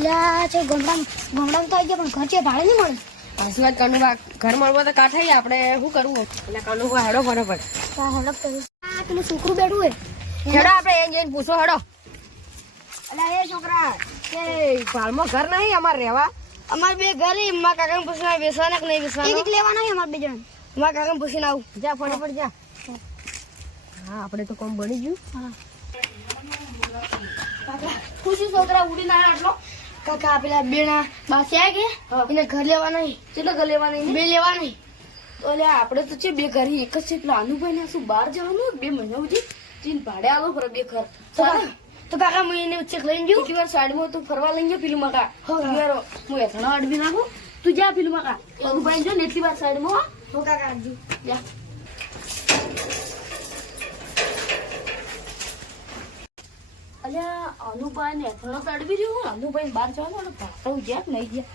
અલ્યા છે ગોમડામ ગોમડામ તો આવી ગયા પણ ઘર છે ભાડે નહીં મળે. પાછી વાત કાનુભા ઘર મળવા તો કાઠે આપણે શું કરવું? એટલે કાનુભા હેડો આ હેડપ કર્યું પેલું છોકરું બેઠું હોય હેડો આપણે એ જઈને પૂછો હેડો. એટલે એ છોકરા કે ભાડમાં ઘર નહીં અમારે રહેવા? અમારે બે ઘર મારા કાકાને પૂછીને બેસવાના કે નહીં બેસવાના? એક લેવાના હે અમારે બે જણ. મારા કાકાને પૂછીને આવું. જા ફટાફટ જા. હા. આપણે તો કોમ બની ગયું. ખુશી છોકરા ઉડીને આટલો? કાકા પેલા બેના બાસી આ કે? એને ઘર લેવા નહીં ચલો ઘર લેવા નહીં બે લેવા નહીં તો એટલે આપણે તો છે બે ઘર એક જ છે એટલે અનુભાઈ ને શું બહાર જવાનું બે મહિના સુધી ચીન ભાડે આવો પર બે ઘર. તો કાકા- હું એને ચેક લઈને જઉં. એક વાર સાઈડમાં તું ફરવા લઈ ગયો પેલું મકા? હા. એથણા અડબી નાખું? તું જા પેલું મકા. અનુભાઈ જો ને એટલી વાર સાઈડમાં હો. હો કાકા જા. અલ્યા અનુભાઈ ને રહ્યો હું. અનુભાઈ બહાર જવાનું એટલે ગયા કે નહીં ગયા.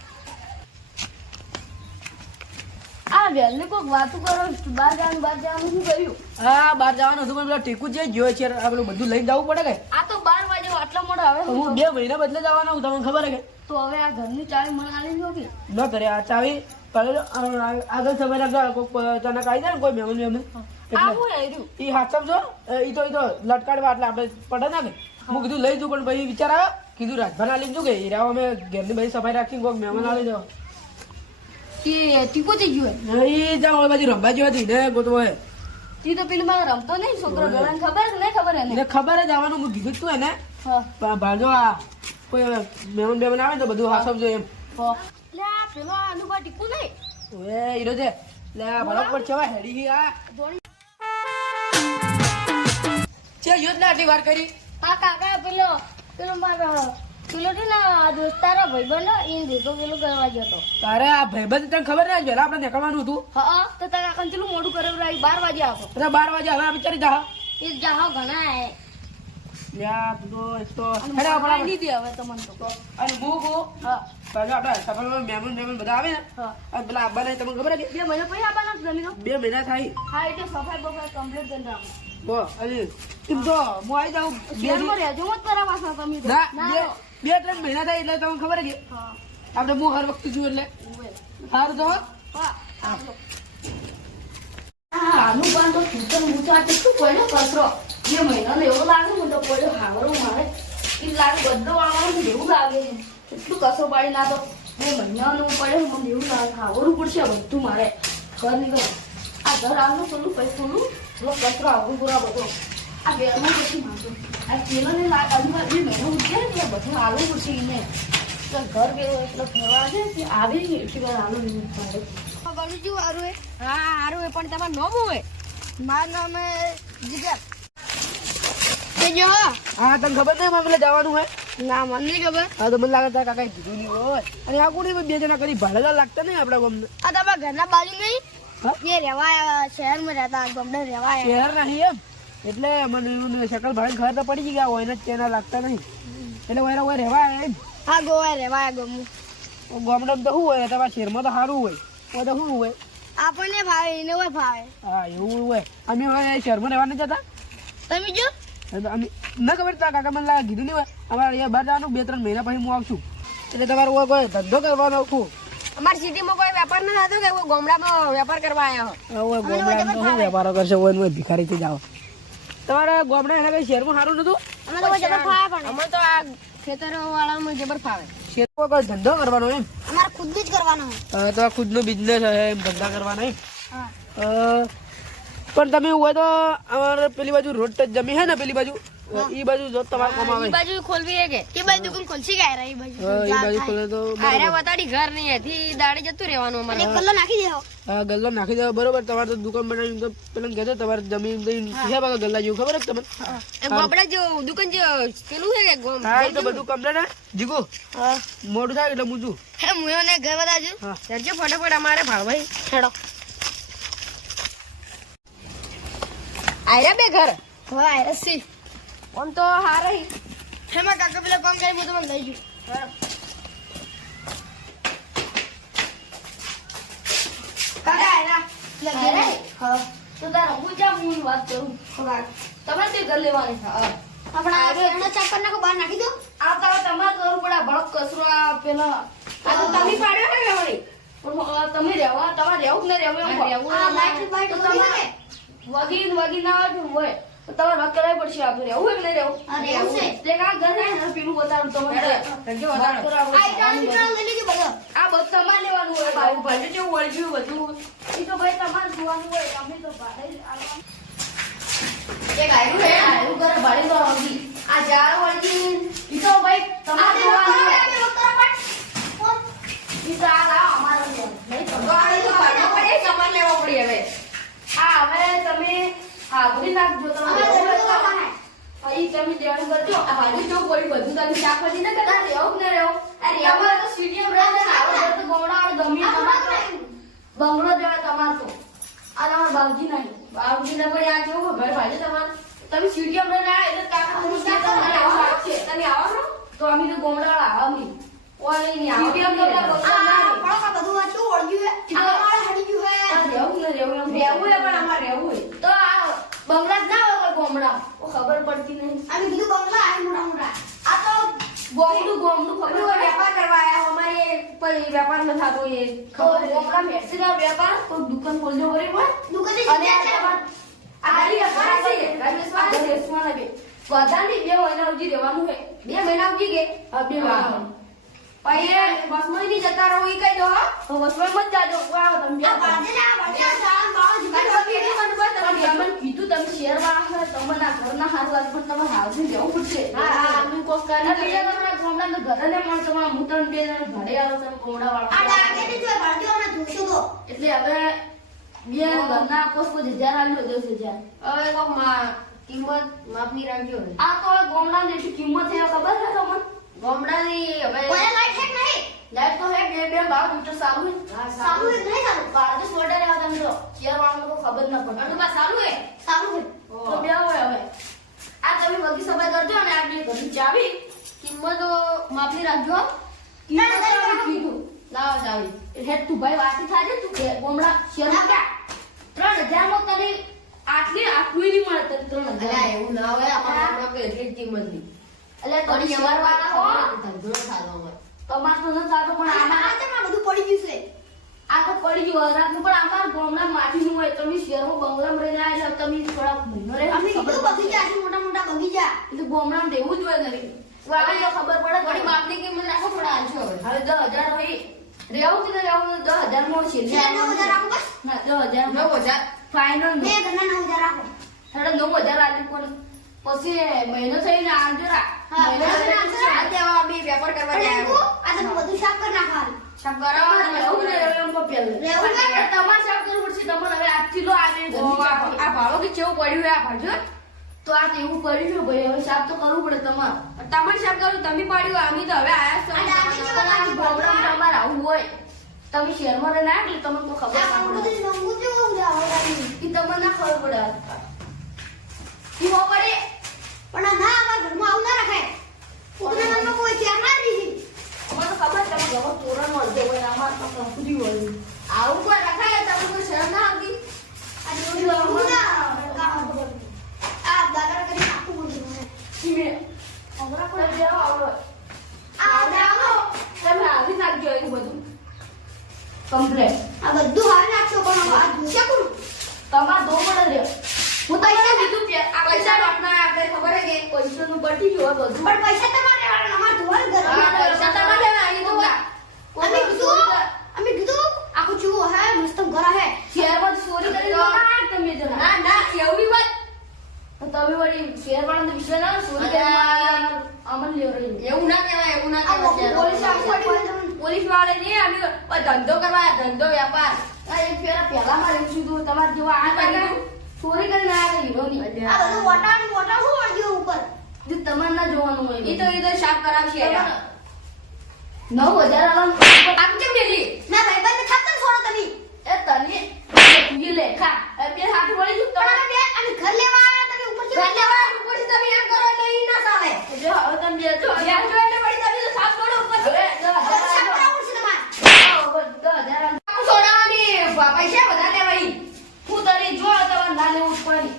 આ વેલને કોઈક વાતો કરો બહાર જવાનું બહાર જવાનું શું કર્યું? હા બહાર જવાનું હતું પણ પેલા ટેકુ જે જોયો છે આ પેલું બધું લઈને જવું પડે કે? આ તો બાર વાગે આટલા મોડા આવે હું બે મહિના બદલે જવાનો હું તમને ખબર હે કે? તો હવે આ ઘરની ચાવી મને આલી દો કે. ન કરે આ ચાવી આગળ સમય કોઈ અચાનક આવી જાય ને કોઈ મહેમાન ઈ સમજો ઈ તો ઈ તો લટકાડવા એટલે આપણે પડે ના કે હું. કીધું લઈ જઉં પણ પછી વિચાર આવ્યો. કીધું રાજભાન આલી જઉં કે? હીરાઓ અમે ઘરની બધી સફાઈ રાખી કોઈ મહેમાન આલી જાવ. કે ટીકો થઈ ગયો ઈ જાવ ઓલી બાજુ રમવા જેવા થઈ ને ગોતવો હે તી તો પેલી માં રમતો નહીં છોકરો ગળાને ખબર નહીં ખબર એને. ખબર જ આવવાનું હું કીધું તું એને. ભાજો આ કોઈ મહેમાન બેમાન આવે ને તો બધું હાસવજો એમ. હા. લે પેલો અનુભવ ટીકું નહીં. ઓએ હીરો છે લે બરાબર પર હેડી આ. છે યોજ આટલી વાર કરી. આ કાકા પેલો પેલો મારો પેલો છે ને આ દોસ્તારો ભાઈબંધો એને ભેગો પેલું કરવા ગયો હતો. તારે આ ભાઈબંધ તને ખબર ને જરા આપણે નીકળવાનું હતું. હા તો તારા કાકા ચેલું મોડું કરાવ્યું બાર વાગે આવો. એટલે બાર વાગે હવે આ બિચારી જા એ જાહો ઘણા હે. યા તું તો એક તો અને હેડે મોકલાઈ આપણા નહીં હવે તમને તો. અને હું કહું હા. પાછો આપણે મહેમાન મહેમાન બધા આવે ને પેલા આબ્બા તમને ખબર બે મહિના પછી જમીનો? બે મહિના થાય. હા એટલે સફાઈ બફાઈ કમ્પ્લીટ કરી રાખો બો ત્રણ મહિના થાય એટલે તમને ખબર કે હા. હું હર વખતે છું એટલે. સારું તો હો. હા આ તો ભૂતન ભૂતો કેટલું પડ્યો કચરો? બે મહિનાનો એવો લાગે મને તો પડ્યો હાવરો મારે. એ લાગે બધો આવવાનું એવું લાગે છે. એટલું કચરો પાડી ના તો બે મહિનાનું પડ્યો મને એવું લાગે હાવરું પડશે બધું મારે. ઘર. નીકળ આ ઘર આવનું થોડું પછી થોડો કચરો આવરું પૂરા બધો આ બેમાં પછી માગો આ પેલોને લાગે અનુભવ બે ઉઠે ને બધું આવવું પડશે એને એટલે ઘર ગયો એટલે ફરવા છે કે આવે એટલી વાર આવું નહીં પડે બની હારું હે હા સારું એ પણ તમારે ન હોય મારું નામ જીગર હા તને ખબર નહીં મારે જવાનું હોય ના મને નહીં ખબર હા તો મને લાગે તારા કાકાએ કીધું નહીં હોય અને આ કોની બે જણા કરી ભાડેલા લાગતા નહીં આપણા ગામને આ તમારા ઘરના બાજુ નહીં? એ રહેવા શહેરમાં રહેતા ગમડે રહેવા શહેર નહીં એમ. એટલે મને એવું શકલ ભાઈ ખબર તો પડી ગઈ હોય જ તેના લાગતા નહીં. એટલે ઓયરા ઓય રહેવા એમ. હા ગોવા રહેવા ગમું ગામડામાં તો શું હોય? તમારા શહેરમાં તો સારું હોય. તો શું હોય? આપણને ભાવે એને હોય ભાવે. હા એવું હોય. અમે હવે શહેરમાં રહેવા નહીં જતા. તમે જો. અમે ન ખબર તા કાકા મને લાગે કીધું નહીં હોય. અમારે અહીંયા બહાર જવાનું બે ત્રણ મહિના પછી હું આવશું. એટલે તમારો કોઈ ધંધો કરવાનો શું અમારી સિટીમાં કોઈ વેપાર ન થતો કે કોઈ ગામડામાં વેપાર કરવા આવ્યો હોય. ગામડામાં શું વેપારો કરશે ઓય ને ભિખારી થી જાવ તમારા ગામડા કઈ શહેરમાં સારું નતું? અમે તો જબર ફાવે પણ અમે તો આ ખેતરો વાળામાં જબર ફાવે. શહેરમાં કોઈ ધંધો કરવાનો એમ? અમારે ખુદ જ કરવાનો હવે તો આ ખુદનો બિઝનેસ છે એમ ધંધા કરવાના એમ? હા. પણ તમે હોય તો અમારે પેલી બાજુ રોડ ટચ જમી હે ને પેલી બાજુ? એ બાજુ જો તમાર કોમ આવે. ઈ બાજુ ખોલવી હે કે? એ બાજુ દુકાન ખોલસી ગયા રા ઈ બાજુ ઈ બાજુ ખોલે તો આરા વતાડી ઘર નહીં હતી દાડી જતું રહેવાનું અમારે. એક ગલ્લો નાખી દેવો. હા ગલ્લો નાખી દેવો બરોબર. તમારે તો દુકાન બનાવી તો પેલા કહેતો તમારે જમીન દઈને છે બાકા ગલ્લા જેવું ખબર છે તમને? એ ગામડા જો દુકાન જે પેલું હે કે ગોમ? હા તો બધું કમ્પ્લેટ હે જીગો મોડું થાય એટલે મુજુ. હે મુયો ને ઘર બતાજો હા. ફટાફટ અમારે ભાળભાઈ છેડો આયરા બે ઘર? હા આયરા રસી આમ તો હારે. હી. કાકા પેલા કામ કરી બધું મને લઈ ગયું કાકા આયરા આયરા? હા. તો તાર હું જા હું વાત કરું? તમારે તે ઘર લેવાની છે. આપણે આ એનો નાખો બહાર નાખી દો. આ તો તમારે કરવું પડે ભડક કચરો આ પેલા આ તો તમે પાડ્યો ને વળી પણ અ, તમે રહેવા તમારે રહેવું કે નહીં રહેવું એમ આ કહો. આ લાઈટ બાઈટ તો બધી તમારે છે વગી ના આવતું હોય? તમારે વાત કરાવી પડશે આપણે રહેવું હોય કે નહીં રહેવું? આ એવું છે. એટલે કાં ઘર ને પેલું બતાડું તમારે કે વાત કરાવો. આ લઈ લેજો બધો. આ બધું તમારે લેવાનું હોય. ભાઈ ભાઈ જેવું વળગ્યું બધું? એ તો ભાઈ તમારે જોવાનું હોય. તમે તો ભાડે જ. એક આયરું હે આ કરે ભાડે તો આવતી. આ ઝાડ વળગી ઈ તો ભાઈ તમારે જોવાનું હોય. ઈ તો આ લાવો અમારે નહીં તો આ તો ભાડે પડે. સામાન લેવો પડી હવે. આ હવે તમે હા ભૂલી નાખજો ઘરનું અહીં તમે ધ્યાન કરજો આ ભાજી ચોક પડી બધું તમે શાકભાજી ના કરતા રહેવું કે ન રહેવું અરે અમારે તમારે તો સીડીએમ રહે ને આવો તો ગોમડાવાળો ગમે તમારે બંગલો દેવા તમારે તો. આ તમારા બાવજી નહીં. બાવજી ને પડી આ કેવું ઘર ભાજી તમારે. તમે સ્વીડિયમ રહે ના એટલે કાકા હું તમારે આવો. લાગશે તમે આવો છો તો અમે તો ગોમડાવાળા આવો અમે. ઓય નહીં આવો. સીડીએમ તો આ પણ બધું આ શું વળગ્યું હે? આ વાળ હડી ગયું હે. રહેવું ને રહેવું એમ રહેવું પણ અમારે. બંગલા જ ના હોય કોઈ ગોમડા ઓ ખબર પડતી નહીં. આ કીધું બંગલા આ મોટા મોટા. આ તો ગોમડું ગોમડું ખબર વેપાર કરવા આયા અમારે પર વેપાર ન થતો એ. ખબર ગોમડા મેરસીના વેપાર તો દુકાન ખોલજો કરે પણ દુકાન અને આ ગાડી વેપાર છે. રાજેશમાં રાજેશમાં લાગે વધારે બે મહિના સુધી રહેવાનું છે. બે મહિના ગઈ આ બે મહિના. પછી બસમાં નહીં જતા રહો ઈ કહી દો હો. તો મત જાજો. તમે આ બાજે આ બાજે આ તમને કીધું તમે શેર વાળા છો તમને આ ઘરના હાથ લાગે પણ તમારે હાઉસિંગ જવું પડશે? હા, હા, અમે કોક કરી અને બીજા તમારા ગામડાના ઘરે ને પણ તમારા હું ત્રણ બે જણ ઘરે આવો તમે ગોમડા આ વાળા અને ધોશો તો. એટલે હવે બે ઘરના કોસ કોઈ હજાર આલ્યો હવે કોકમાં કિંમત માપની રાખજો આ તો હવે ગામડાની કિંમત છે ખબર છે તમને? ગામડાની હવે કોઈ લાઈટ કે નહીં? લાઈટ તો હે બે બે બાર મીટર સારું હે હા. છે કે નહીં સારું? બાળક સોડે રહ્યા તમે તો. શેર વાળાને તો ખબર ના પડે. અનુપા સારું હે સારું છે. તો બે હોય હવે. આ તમે બગી સફાઈ કરજો અને આ બે ઘરની ચાવી કિંમત માપની રાખજો. હો. ના, ના, તો ના, કીધું. લાવો ચાવી. હે તું ભાઈ વાતી થાજે તું ગોમડા ક્યાં ત્રણ હજારમાં તને આટલી આટલું નહીં મળે તને ત્રણ હજાર એવું ના હોય અમારા એટલી જ કિંમત નહીં એટલે તમે વળી શેર વાળા હો ધંધો સારો હોય તમાર તો નથી થતો પણ આમાં આ ચકમાં બધું પડી ગયું છે. આ તો પડી ગયું હરાતનું પણ અમાર ગામડા માટીનું હોય તમે શહેરમાં બંગલામાં આયા એટલે તમે થોડા મહિનો રહે અમે પડશે. બગીચા છે, મોટા મોટા બગીચા. એટલે ગામડામાં રહેવું જ હોય ને વાળા તો ખબર પડે ઘણી થોડી કે કિંમત રાખો થોડા આ હવે હવે દસ હજાર હોય રહેવું કે રહેવું દસ હજારમાં છે નવ હજાર રાખો બસ. ના દસ હજાર નવ હજાર ફાઇનલ નવ હજાર રાખો. સાડા નવ હજાર આજે પણ પછી મહિનો થઈને આલજો હા, મહિનો મહિનો થઈને થઈને આ તેવા વેપાર કરવા જાય આ તમે બધું સાફ કરી નાખવાનું. તમારે કરાવવાનું ને ને? તમારે સાફ કરવું પડશે. તમારે હવે આજથી લો આવે આ ભાડો કે કેવું પડ્યું આ તો આ એવું પડ્યું છે ભાઈ હવે સાફ તો કરવું પડે તમારે. તમારે શાક કરું તમે પાડ્યું અમે તો હવે આયા છો. તમારે આવું હોય. તમે શહેરમાં ના એટલે તમને ખબર ના પડે. તમને ના ખબર પડે. ઈ પડે. પણ આ ના અમારા ઘરમાં આવું ના રખાય ઉતના નામમાં કોઈ ચેર ના દીધી તો ખબર તમે ઘરમાં ચોરણ મળશે હોય અમાર તો કંકુરી હોય. આવું કોઈ રખાય તમે કોઈ શરમ ના આવતી? આ જોડી ના આ દાદા કરી નાખું બધું મને. ઈમે અમરા કોઈ આવડો આ દાદા તમે આવી. નાખજો એવું બધું. કમ્પ્લેટ આ બધું હારી નાખશો પણ આ ધોશે કોણ તમાર દો પડે રે હું પૈસા કીધું કે આ પૈસા પૈસા આપણે ખબર છે કે પૈસા નું પટી ગયું બધું. પણ પૈસા તમારે લેવાના અમાર ધોવાનું ઘર પૈસા તમારે લેવાના, એ તો અમે કીધું અમે કીધું આખું જુઓ હે મસ્ત ઘર હે. શેરમાં ચોરી કરી તો ના તમે જો ના ના એવી વાત. તમે વળી શેર વાળાનો વિષય ના ચોરી કરી અમન લેવડાવી એવું ના કહેવાય એવું ના કહેવાય પોલીસ. પોલીસવાળા ને અમે ધંધો કરવા ધંધો વ્યાપાર આ એક ફેરા પહેલા માં છું તમારે જેવા આ કરી ચોરી કરીને આવ્યા હીરો ની. આ બધું વટાણ વટાણ શું વળગ્યું ઉપર? જે તમારે ના જોવાનું હોય ઈ તો ઈ તો શાક કરાવશે નવ હજાર આલમ આમ કેમ મેલી ના ભાઈ બંધ ખાતર છોડો તમે. એ તને. લે ખા. એ બે હાથ વળી જુ પણ અમે બે અને ઘર લેવા આવ્યા તમે ઉપર ઘર લેવા ઉપરથી તમે એમ કરો એટલે ઈ ના ચાલે જો હવે તમે બે જો જ્યાં જો એટલે વળી તમે તો સાફ છોડો ઉપર હવે દસ હવે હજાર સાફ આલો. કરાવવું છે તમારે હવે દસ હજાર આલો. આમ છોડાવવાની પૈસા વધારે લેવા ઈ હું તારી જો તમારે ના લેવું જ પડે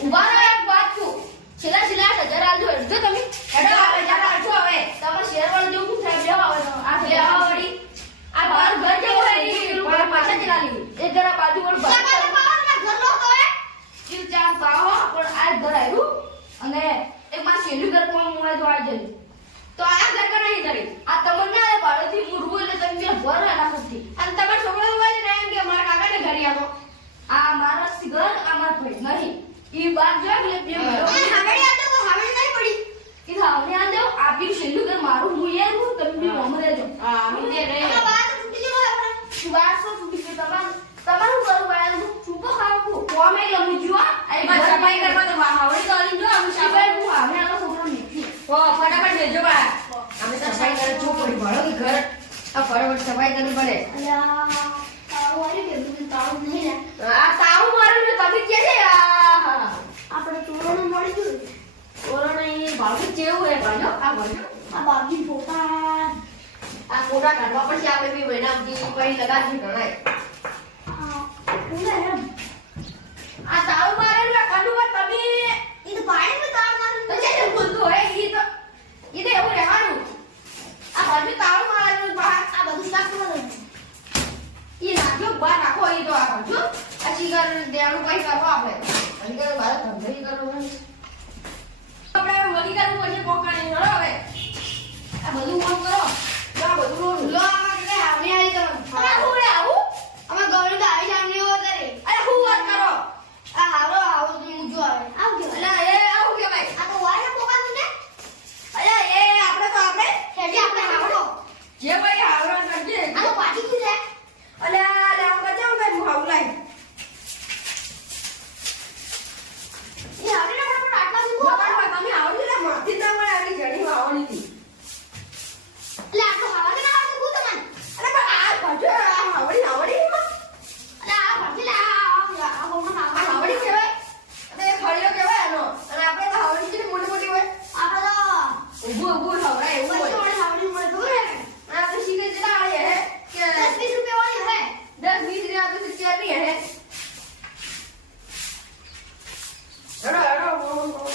ઊભા રહો એક વાત છું છેલ્લા છેલ્લા આઠ હજાર આલજો જો તમે હેડો આઠ હજાર આલજો હવે છેલ્લું ઘર કોણ મળે તો આ જલ્દી તો આ ઘર કે નહીં તારી આ તમને આ ભાડેથી મુરગું એટલે તમે બે ભર એના ખર્ચી અને તમારા છોકરા બોલે ને એમ કે મારા કાકાને ઘરે આવો આ મારા સી ઘર આ મારા ભાઈ નહીં ઈ બાર જો એટલે બે હાવડી આ તો હાવડી નહીં પડી. આ છેલ્લું મારું હું હું તમે રહેજો હા, શું ગયો તમારું તમારું કરું વાળા છૂપો ખાવું કોમે લમું જો આ એમાં સફાઈ કરવા તો વાવડી તો અલી જો અમે સફાઈ હું આવે આનો છોકરો હો ફટાફટ ભેજો બા અમે તો સફાઈ કરે ચોપડી ભણો કે ઘર આ ફટાફટ સફાઈ કરવી પડે. અલ્યા તારું વાળી કે તારું નહીં આ તાવું મારું ને તમે કે છે? આ હા આપણે ચોરોને મળી ગયું એ ભાડું કેવું હે ભાડો આ ભાડો આ બાકી ફોટા આ ફોટા કાઢવા પડશે આપણે બી મહિના સુધી પછી લગાડશું ઘણાય આ તાવું મારે ને કાલું તમે એ તો પાણીમાં તાર મારું તો જે બોલતો હોય ઈ તો ઈ તો એવું રહેવાનું આ ભાડું તાવું મારવાનું બહાર આ બધું સાફ કરવા ઈ નાખ્યો બહાર રાખો ઈ તો આ ભાડું આ ચીકર દેવાનું કઈ કરો આપણે અને કે મારે ધંધો કરવો છે આપણે વળી કરવું પડશે પોકાણી હેડો હવે આ બધું કામ કરો જો આ બધું લો લો આમાં કે હાવની આવી તમે અરે હું રે આવું અમે ગવડી તો આવી જામની હો કરે અરે હું વાત કરો આ હારો આવો તો ઊંચો આવે આવ કે અરે એ આવું કે ભાઈ આ તો વાયર પોકા છે ને અરે એ આપણે તો આપણે હેડી આપણે હાવડો જે ભાઈ હાવરા કરજે આ તો પાછી ગયું છે અલે આ લે હું કરજે હું કઈ હાવ લાઈ એ હાવડી ના પણ આટલા સુધી મોબાઈલ તમે આવડી લે માથી ના મળે આની જડી આવવાની હતી એટલે આટલો હાવડી ના આવે હું તમને અરે પણ આ ભજો આ હાવડી હાવડી એટલે આ ભરતી લે આ આ બોમનો આ હાવડી કહેવાય અને એ ફળિયો કહેવાય એનો અને આપણે તો હાવડી જેટલી મોટી મોટી હોય આપણે તો ઊભું ઊભું હવરાય એવું પૈસા હોય વાળી હાવડી મળે તો હે આ તો શીખે જેટલા આળી હે કે દસ વીસ રૂપિયા વાળી હે દસ વીસ રહ્યા તો ચારની હે હેડો હેડો હેડો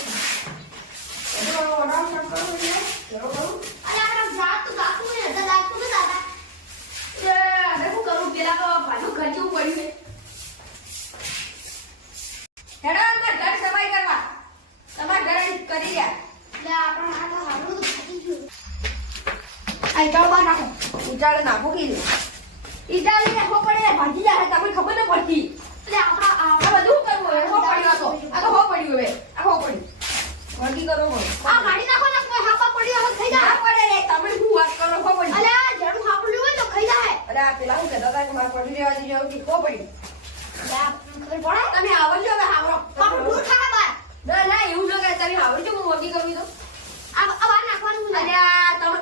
હેડો રામ રામ કરો એટલે હેડો કરો અને આપણે જાત તો જાતું ને હતા જાતું ને દાદા એ હવે શું કરું પેલા તો ભાડું ખર્ચવું પડ્યું છે હેડો અંદર ઘર સફાઈ કરવા. તમારા ઘરે કરી રહ્યા. એટલે આપણે હાવડું તો ગયું. આ ઇટાળ બહાર નાખો. ઉચાળે નાખો કીધું ઈટાલી નાખો પડે ભાજી જાય તમને ખબર ન પડતી. એટલે આપણા આ બધું કરવું હોય. હો પડ્યું આ તો. આ તો હો પડ્યું હવે. આ હો પડ્યું. વર્ગી કરો આ ગાડી નાખો ને કોઈ હાપા પડ્યો જાય. પડે રે તમે શું વાત કરો હો પડ્યું. અલે આ હાપડ્યું હોય તો ખાઈ જાય. અરે આ પેલા હું કહેતા હતા કે મારે પડી રહેવા એવું કે હો પડ્યું. તમે આવડજો હવે આવડો. આપણે દૂર ખાવા બહાર ના ના એવું ન કરે તમે આવડજો હું મોટી કરું તો આ આ નાખવાનું અરે તમે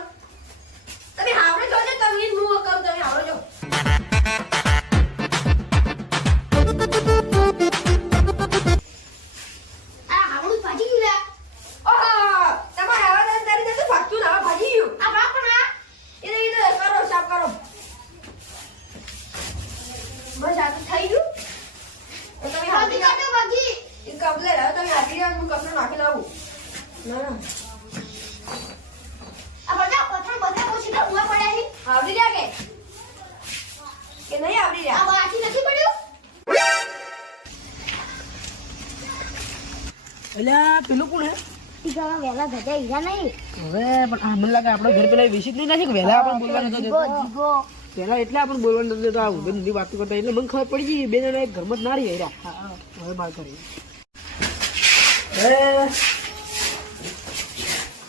હીરા નહીં. હવે પણ આ મને લાગે આપણે ઘર પેલા વિશિત નહીં નથી કે આપણે બોલવા જીગો પેલા એટલે આપણે બોલવાનું આ ઊભી વાતો કરતા એટલે મને ખબર પડી ગઈ બે જણા એક ઘરમાં જ ના રહી રહ્યા હવે બાર કરી.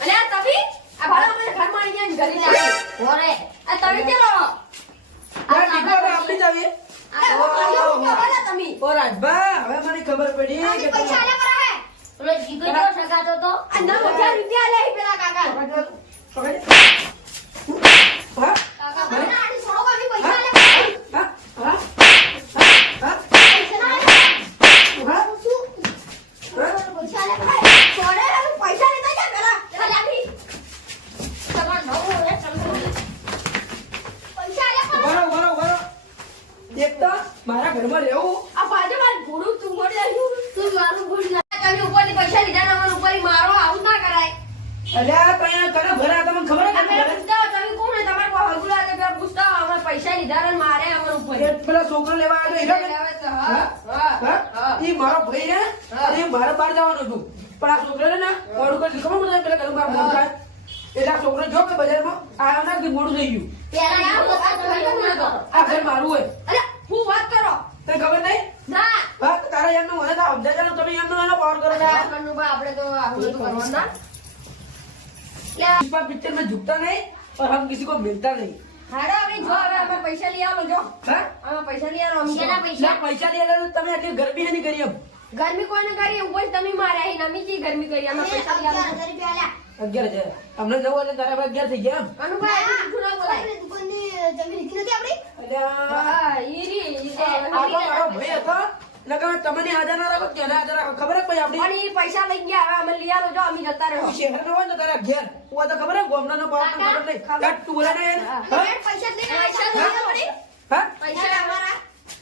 અલે આ તમે આ ભાડો મને ઘરમાં આવી ગયા ઘરે લાવી ઓરે. આ તમે કેલો યાર, દીકરો હવે આપણી આ ભાડો તમે ઓ રાજભા હવે મને ખબર પડી કે પૈસા હે પેલો જીગો જો સગાતો તો આ નવ હજાર રૂપિયા લે પેલા કાકા. હા? કાકા મને આની છોડો કાઢી પૈસા પર હા? હા? હા? પૈસા હા? શું હા? પૈસા લેતા જા પેલા. ખાલી આપી તમારે નવું પૈસા રહો. દેખતા મારા ઘરમાં રહેવું આ બાજુ માં ભૂરું તું મળી આવ્યું તું મારું ભૂલ ના તમે ઉપરથી પૈસા લીધા ના મને ઉપરથી મારો આવું ના કરાય અલ્યા તને કને ભરે આ તમને ખબર આ પેલા હતી પૂછતા હોય, તમે કોણ ને તમારે કોઈ હગું લાગે પેલા પૂછતા હોય, અમે પૈસા લીધા ને મારે અમાર ઉપર એ પેલા છોકરો લેવા આવ્યો તો હીરો કે- હા, હા, હા? હા. ઈ મારો ભાઈ ને અને ઈ મારે બહાર જવાનું હતું પણ આ છોકરાને ને મોડું કરી દીધું. ખબર મને છોકરો જો કે બજારમાં આયો ના કે મોડું થઈ ગયું પેલા યાર બધા ઘરનો ના કરો. આ ઘર મારું હોય અરે હું વાત કરો તને ખબર નહીં ના હા તો તારા એમનો મને તો સમજાય તમે એમનો એનો પાવર કરો છો આ કનુભા, આપણે તો આવું બધું કરવાનું ના. पुष्पा पिक्चर में झुकता नहीं और हम किसी को मिलता नहीं હારો, હવે જો, હવે આમાં પૈસા લઈ આવો, જો. हाँ? આમાં પૈસા લઈ આવો, આમ શેના જો. પૈસા ना पैसा लिया लो તમે આટલી ગરમી નહીં કરી એમ ગરમી કોને કરી એવું તમે મારા હી, નમી જી ગરમી કરી અમે પૈસા રૂપિયા. અગિયાર હજાર. અમને નવ એટલે તારા પાસે અગિયાર થઈ ગયા એટલું જૂઠું ના બોલાય. દુકાનની જમીન લીધી નથી આપણી? અલ્યા, હા, ઈ રી, ઈ તો આ મારો ભાઈ હતો. નકર તમને હાજર ના રાખો કે ના રાખો? ખબર હે કોઈ આપણી? પણ ઈ પૈસા લઈ ગયા હવે અમે લઈ આવો જો અમે જતા રહો. શહેર નો હોય ને તારા ઘેર હું તો ખબર હે ગોમડા નો પાવર ખબર નહીં. પૈસા લઈને પૈસા જ લીધા હા? પૈસા અમારા.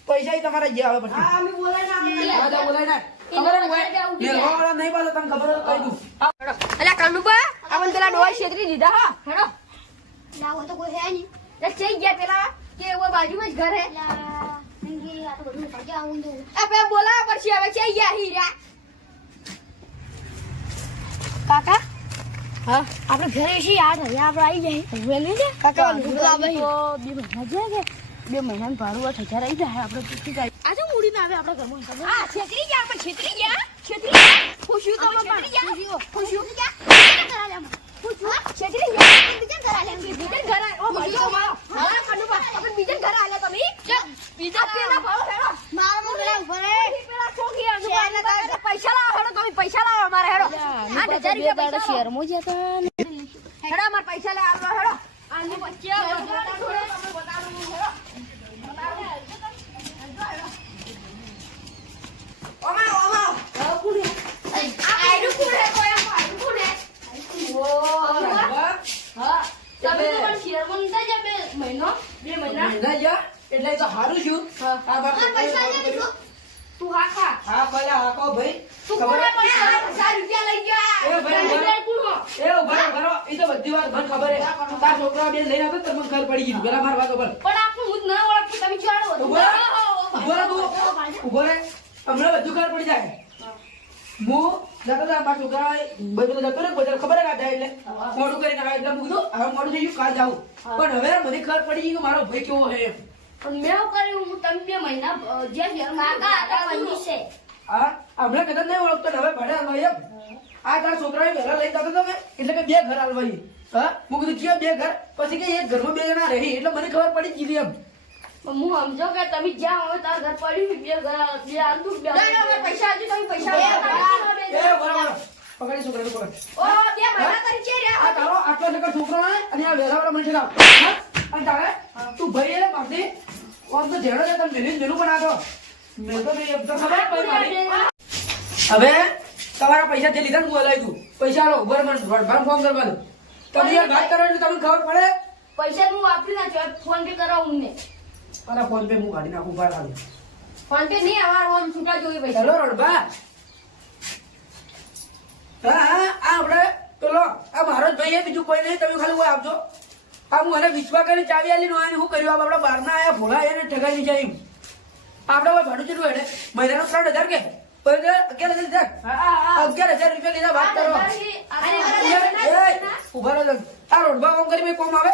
પૈસા ઈ તમારા જે આવે પછી. હા અમે બોલાય ના અમે બધા બોલાય ના. ખબર હોય? મેલવા વાળા નહીં બોલે તમને ખબર હોય કહી દઉં. અલ્યા કનુભા આવન પેલા ડોય છેતરી દીધા હા. હેડો લાવો તો કોઈ હે નહીં. લે ચઈ ગયા પેલા. કે ઓ બાજુમાં જ ઘર હે. લા, નંગી આ તો બધું ભાગ્યા આવું તો. આ પેલા બોલાવા પડશે હવે ચઈ ગયા હીરા. કાકા? હા? આપણે ઘરે છે યાદ હવે આપણે આવી જાય હવે નહીં ને કાકા તો બે જાય કે બે મહિનાનું ભાડું આઠ હજાર આવી જાય આપણે પૂછી જાય. આજે મૂડી ના આવે આપણા ઘરમાં. હા છેતરી ગયા પણ છેતરી ગયા. છેતરી ગયા. ખુશી તો છેતરી ગયા. ખુશી છેતરી ગયા. બીજા ઘર આલ્યા બીજા ઘર આલ્યા ઓ ભાઈ ઓ મારો મારા કન્નુ પર આપણે બીજા ઘર આલ્યા તમે. બીજા પેલા ભાવ ફેરો મારા મો પેલા ઊભો રે પેલા છો ગયા નું પૈસા લાવો હેડો તમે પૈસા લાવો અમારે હેડો. 8000 રૂપિયા પૈસા શેર મો જતા હેડો અમાર પૈસા લાવો હેડો. આની 25 પેલા માર વાત ઉપર પણ આપણું હું ના ઓળખતું તમે છો. ઊભો તું. ઊભો રહે. હમણાં બધું ખબર પડી જાય. હું જતો હતો, મારા છોકરા પેલો જતો રહ્યો, કોઈ ખબર હે જાય એટલે. મોડું કરીને આવે એટલે હું હવે મોડું થઈ ગયું કાલ જાઉં. પણ હવે મને ખબર પડી ગઈ કે મારો ભાઈ કેવો હે પણ મેં કર્યું હું તમે બે મહિના જે કાકા હતા, છે હા? હમણાં કદાચ નહીં ઓળખતો હવે ભણે હાલવા એમ. આ તારા છોકરાએ વહેલા લઈ જતો હતો કે એટલે કે બે ઘર હાલવા હા? હું કીધું કયો બે ઘર. પછી કે એક ઘરમાં બે જણા રહી. એટલે મને ખબર પડી ગઈ એમ. હું સમજો કે તમે જ્યાં હોય ત્યાં ઘર પડ્યું બે ઘર બે બે ના ના પૈસા આજુ તમે પૈસા બે આપો. ઘર. બરાબર. પકડી પકડ. ઓ બે મહિના કરી છે રે. આ તારો આટલો નકર છોકરો અને આ વેલાવાળા મને. અને તારે તું ભાઈ હે બાપની આમ તો જેડો છે તમે મેલી મેલું પણ મેં તો ખબર મારી. હવે તમારા પૈસા જે લીધા ને હું હલાવી દઉં. પૈસા લો ઉભર મને ભરવાનું ફોન કરવા દો. તમે યાર વાત કરો એટલે તમને ખબર પડે? પૈસા હું આપી નાખ્યો ફોન પે કરાવું ને મારા ફોન પે હું કાઢી નાખું બહાર હાલ. ફોન પે નહીં અમારો આમ છૂટા જોઈ પૈસા. લો રણભા હા હા આ આપણે પેલો આ મારો જ ભાઈ બીજું કોઈ નહીં તમે ખાલી આપજો. આ હું મને વિશ્વા કરી ચાવી આલી નો શું કર્યું? આપણે બહારના આયા ભોળા એને ઠગાઈ જાય એમ. આપણે ભાડું કેટલું એટલે મહિનાનું ત્રણ હજાર કે? અગિયાર હજાર અગિયાર હજાર રૂપિયા લીધા વાત કરો. એ, એ, ઊભા રહો આ રોડબા કોમ કરી કોમ આવે?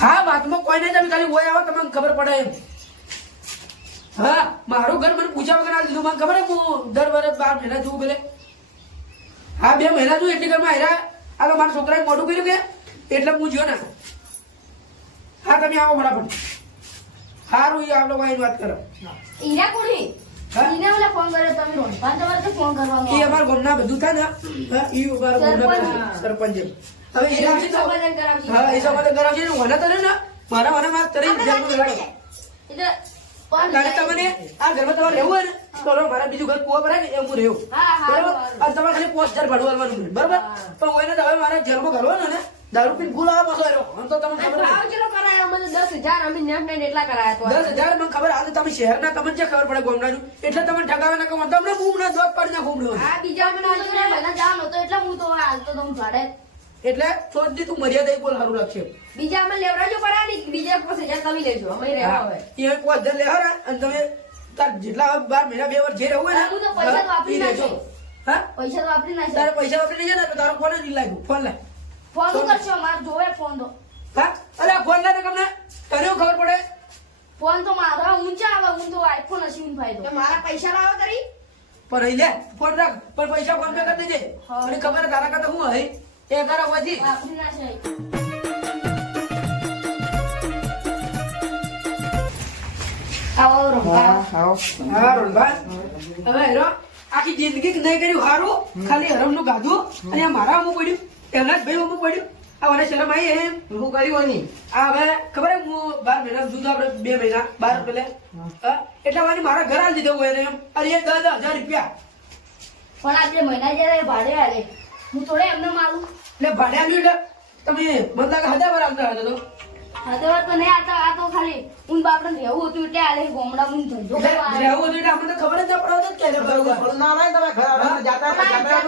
હા વાતમાં કોઈ નહીં તમે ખાલી ઓય આવો તમને ખબર પડે એમ. હા મારું ઘર મને પૂછ્યા વગર આ લીધું મને ખબર હું દર વર્ષ બાર મહિના જોઉં પેલે હા બે મહિના જોઉં એટલી ઘરમાં હેરા. આ તો મારા છોકરાએ મોટું કર્યું કે? એટલે હું જોયો ને. હા તમે આવો ફટાફટ સારું એ આપણે વાત કરો. ઈરા કોની? ઈને ઓલા ફોન કર્યો તમે રોનભાન તમારે ફોન કરવાનો એ અમારા ગામના બધું થાય ને. ઈ ગામના સરપંચ. હવે એ રામજી તો હા એ સમાધાન કરાવશે ને મને તને ને મારા મને મારા તરી જરૂર લાગે એટલે તમને આ ઘરમાં તમારે રહેવું હોય ને તો મારા બીજું ઘર કુવા ભરાય ને એમ હું રહેવું બરાબર? અને તમારે ખાલી પાંચ હજાર ભાડું આલવાનું બરાબર? પણ હોય ને હવે મારા ઘરમાં ઘરવાનો ને. દારૂ પીને આમ તો તમને ખબર ભાવ કેટલો કરાયો? અમે તો અમે નેટ નેટ એટલા કરાયા તો. દસ મને ખબર આજે તમે શહેરના તમને જે ખબર પડે ગામડાનું. એટલે તમે ઠગાવે ના કહો તમને બૂમ ના દોત પાડી ના ઘૂમડ્યો આ બીજા અમે અમે નોંધો ને મહિના હતો એટલે હું તો હાલતો તો હું ભાડે એટલે સોચજી તું મર્યાદા બોલ સારું લાગશે બીજા અમે લેવડાજો પડ્યા નહીં બીજા પાસે હજાર તમે લેજો. અમે રહેવા હોય એ પાંચ હજાર લે અને તમે તાર જેટલા બાર મહિના બે વર્ષ જે રહું હોય હું તો પૈસા ને વાપરી ઈ હા? પૈસા તો વાપરી નાખશે તારે પૈસા વાપરી નહીં જાય ને તારો ફોન જ લાગ્યો ફોન લે ફોન કરશો? માર જોવે ફોન તો. હા? અરે ફોન લે તમને તને ખબર પડે? ફોન તો મારા. ઊંચા આવે હું તો આઈફોન હસી ઊંઘ ફાયદો તો. મારા પૈસા લાવો કરી પણ અહીં લે ફોન રાખ. પણ પૈસા ફોન પે કરી દેજે. મને ખબર તારા કરતા હું હઈ? એ તારા હોવાથી વાપરી નાખશે આવો રમવા હા રોનભા હવે હેરો આખી જિંદગી નહીં કર્યું હારું? ખાલી હરમનું ગાધું. અને મારા અમુક પડ્યું. જ ભાઈ અમુક પડ્યું. આ મને શરમ આવી એમ. શું કર્યું ની આ હવે ખબર હે હું બાર મહિના જુદો આપણે બે મહિના બાર પેલે હા, એટલા વાની મારા ઘર આલી દીધો હોય એને એમ. અરે એ દસ દસ હજાર રૂપિયા. પણ આજે મહિના જયારે ભાડે આલે. હું થોડે એમને મારું એટલે ભાડે આવ્યું એટલે તમે મને લાગે હજાર વાર આવતા હતા તો. હવે તો નહીં આતા આ તો ખાલી ઊન બાપડે રહેવું હતું એટલે આલે ગોમડા મું ધંધો. રહેવું હતું એટલે તો ખબર જ ના પડે કે એને બરોબર થોડું ના તમે ઘર જાતા જાતા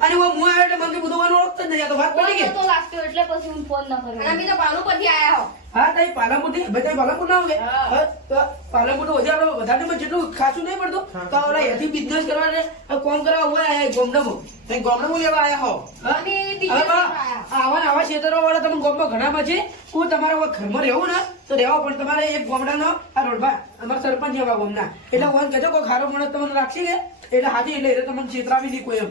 અને હું હું આવ્યો એટલે મને બધું ઓળખતો જ નહીં આ તો વાત પડી ફોન ગઈ. નતો લાગતો એટલે પછી હું ફોન ના અને કર્યો અમે તો પાલું પરથી આયા હો. હા તઈ પાલનપુરથી બધા પાલનપુર ના આવે. હા. હા, તો પાલનપુર તો વધારે વધારે જેટલું ખાસું નહીં પડતું તો ઓલા એથી બિઝનેસ કરવા આ કોમ કરવા હોય આ ગોમડામાં. તમે ગામડે લેવા આયા હો. આવા આવા ક્ષેત્રો વાળા તમે ગામમાં ઘણામાં છે હું તમારા ઘરમાં રહેવું ને તો રહેવા પણ તમારે એક ગામડાનો આ રોડબા અમારા સરપંચ એવા ગામના. એટલે કહેજો કોઈ ખારો માણસ તમને રાખશે કે? એટલે હાજી એટલે એટલે તમને છેતરાવી નહીં કોઈ એમ.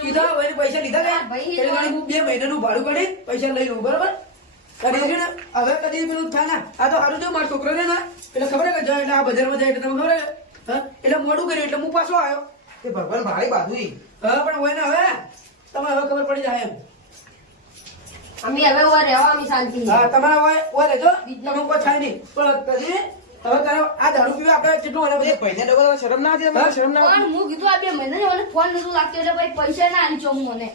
ની પૈસા લીધા એટલે વળી હું બે મહિનાનું ભાડું કાઢી પૈસા લઈ લઉં બરાબર? અને ને હવે કદી પેલું થાય ને આ તો સારું થયું મારા છોકરાને ને. એટલે ખબર કે જાય એટલે આ બજારમાં જાય એટલે તમને ખબર હે? એટલે મોડું કર્યું એટલે હું પાછો આવ્યો. એ ભગવાન ભારે બાજુ હા પણ હોય ને હવે. તમે હવે ખબર પડી જાય એમ. અમે હવે ઊભા રહેવા અમે શાંતિ હા તમારા રહેજો. કોઈ થાય નહીં. પણ કદી હવે તારે આ દારૂ પીવા આપણે કેટલું અને એ પૈસા ડબલ શરમ ના આવે મને શરમ ના પણ હું કીધું આ બે મહિના મને ફોન નતું લાગતો એટલે ભાઈ પૈસા ના આલી ચોમ મને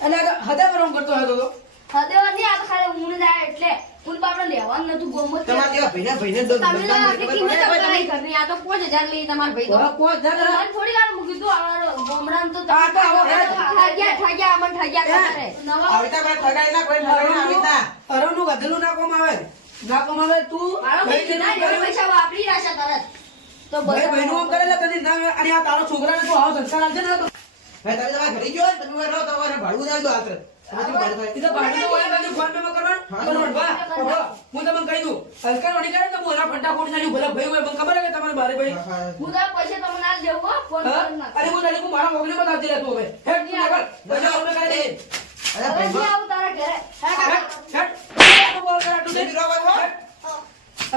એટલે હદે પર કરતો હતો તો હદેવા નહીં આ ખાલી ઊન જાય એટલે ઊન બાપડે લેવાનું નતું ગોમત તમારા ભાઈને ભાઈને દ- તમે કિંમત? ઘરની. આ તો લઈ ભાઈ તો. મને થોડી વાર મૂકી દઉં આ ગોમડામાં તો આ તો આવો તમે ઠગ્યા, ઠગ્યા, અમને કરે. નવા આવી રીતના ઠગાઈ ના કોઈ ઠગાઈ ના આવી અરવનું વધેલું ના એવા કર્યું, પૈસા વાપરી રાશા તરત. તો ભાઈ ભાઈનું આમ કરેલા કદી ના અને આ તારો છોકરાને તો આવો સંસ્કાર આપજે ને તો. ભાઈ તમે તમારા ઘરે ગયો તમે રહો તમારે ભાડું ના દો આતરે. તો તો મારે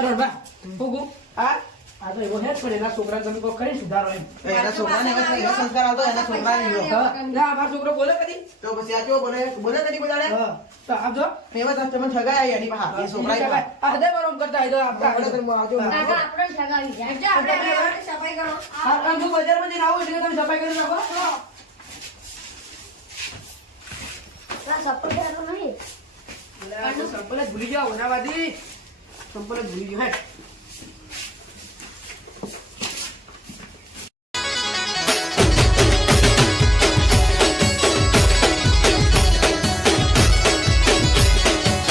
અરે ભા, ભૂગુ, આ આ તો એવો હેડ પણ એના છોકરા તમે કોઈ કરી સુધારો એમ. એના છોકરાને એવા એવા સંસ્કાર આવતો એના છોકરાને લ્યો. ના મારો છોકરો બોલે કદી? તો પછી આ કેવો બોલે બોલે કદી બધાને? હા. તો આપજો એવા તો તમે ઠગાયા એની પાસે. એ છોકરાએ આ હૃદય પર કરતા હોય તો આપતા આપણે આવજો. કાકા આપણે સગાવી જાય જો આપણે સફાઈ કરો. હા, આમ બજારમાં જઈને આવું એટલે તમે સફાઈ કરી નાખો. આ સપોર્ટ નહીં જ ભૂલી જાઓ ઓનાવાદી સંપલ જ ભૂલી ગયો